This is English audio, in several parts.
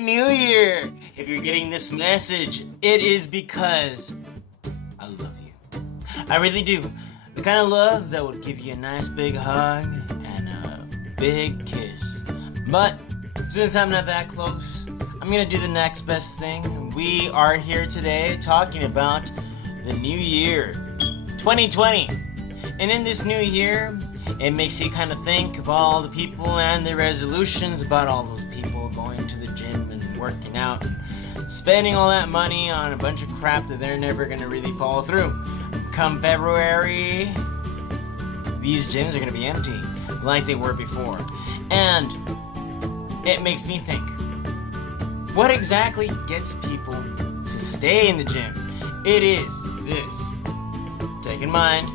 New Year! If you're getting this message, it is because I love you. I really do. The kind of love that would give you a nice big hug and a big kiss. But since I'm not that close, I'm gonna do the next best thing. We are here today talking about the new year, 2020. And in this new year, it makes you kind of think of all the people and their resolutions about all those people going to the gym and working out and spending all that money on a bunch of crap that they're never going to really follow through. Come February, these gyms are going to be empty like they were before. And it makes me think, what exactly gets people to stay in the gym? It is this. Take in mind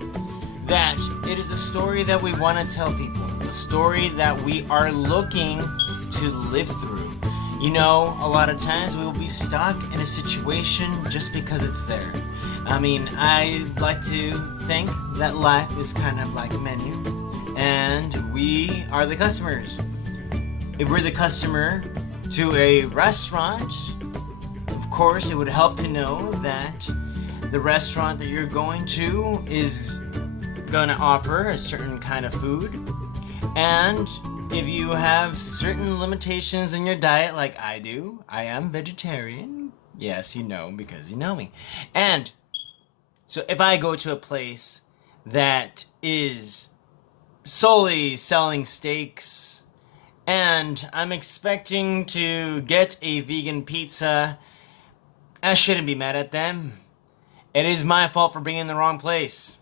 that it is a story that we want to tell people, a story that we are looking to live through. You know, a lot of times we will be stuck in a situation just because it's there. I mean, I like to think that life is kind of like a menu, and we are the customers. If we're the customer to a restaurant, of course, it would help to know that the restaurant that you're going to is going to offer a certain kind of food, and if you have certain limitations in your diet like I do, I am vegetarian. Yes, you know, because you know me. And so if I go to a place that is solely selling steaks and I'm expecting to get a vegan pizza, I shouldn't be mad at them. It is my fault for being in the wrong place.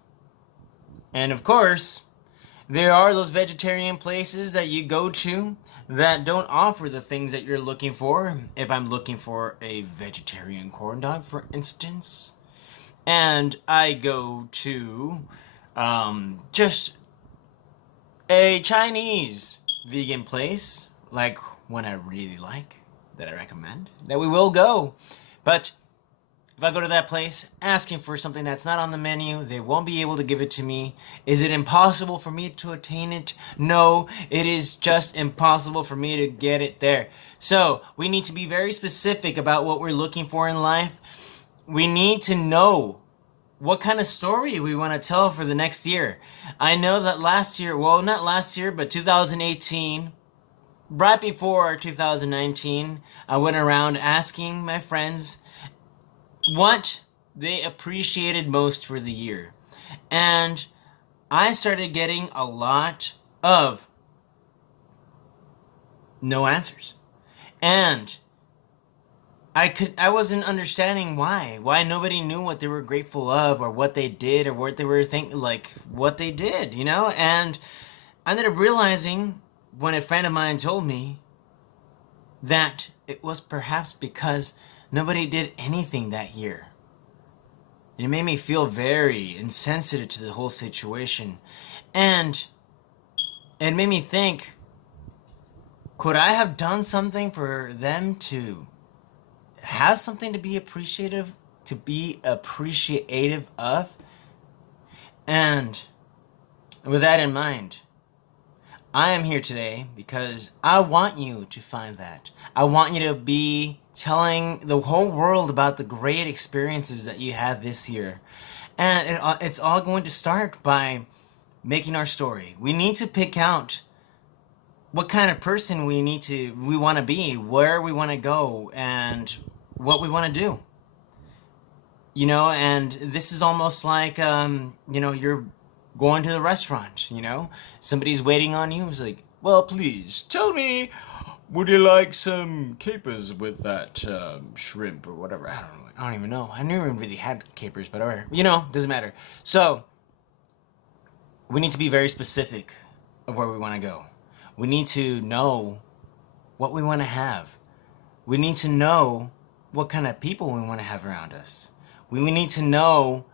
And of course, there are those vegetarian places that you go to that don't offer the things that you're looking for. If I'm looking for a vegetarian corn dog, for instance, and I go to just a Chinese vegan place, like one I really like, that I recommend, that we will go. But if I go to that place asking for something that's not on the menu, they won't be able to give it to me. Is it impossible for me to attain it? No, it is just impossible for me to get it there. So we need to be very specific about what we're looking for in life. We need to know what kind of story we want to tell for the next year. I know that last year, well, not last year, but 2018, right before 2019, I went around asking my friends what they appreciated most for the year. And I started getting a lot of no answers. And I wasn't understanding why nobody knew what they were grateful of or what they did or what they were thinking, like what they did, you know? And I ended up realizing when a friend of mine told me that it was perhaps because nobody did anything that year. It made me feel very insensitive to the whole situation. And it made me think, could I have done something for them to have something to be appreciative of? And with that in mind, I am here today because I want you to find that. I want you to be telling the whole world about the great experiences that you had this year. And it's all going to start by making our story. We need to pick out what kind of person we want to be, where we want to go, and what we want to do. You know, and this is almost like, you're going to the restaurant, you know? Somebody's waiting on you. It's like, well, please, tell me, would you like some capers with that shrimp or whatever? I don't even know. I never really had capers, but whatever. You know, doesn't matter. So, we need to be very specific of where we want to go. We need to know what we want to have. We need to know what kind of people we want to have around us. We need to know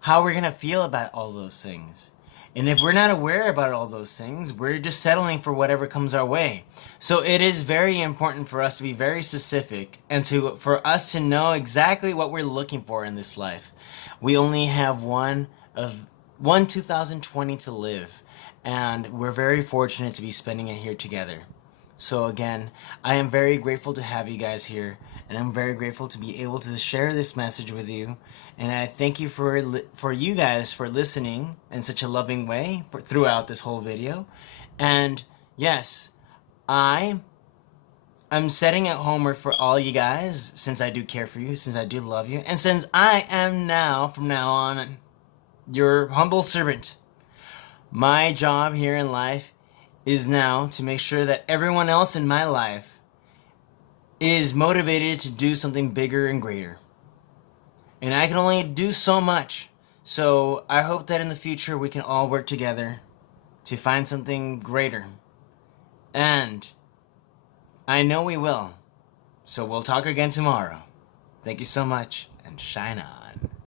how we're going to feel about all those things. And if we're not aware about all those things, we're just settling for whatever comes our way. So it is very important for us to be very specific and for us to know exactly what we're looking for in this life. We only have one 2020 to live, and we're very fortunate to be spending it here together. So again, I am very grateful to have you guys here, and I'm very grateful to be able to share this message with you. And I thank you for you guys for listening in such a loving way throughout this whole video. And yes, I'm setting at homework for all you guys, since I do care for you, since I do love you, and since I am now, from now on, your humble servant. My job here in life is now to make sure that everyone else in my life is motivated to do something bigger and greater. And I can only do so much. So I hope that in the future we can all work together to find something greater. And I know we will. So we'll talk again tomorrow. Thank you so much, and shine on.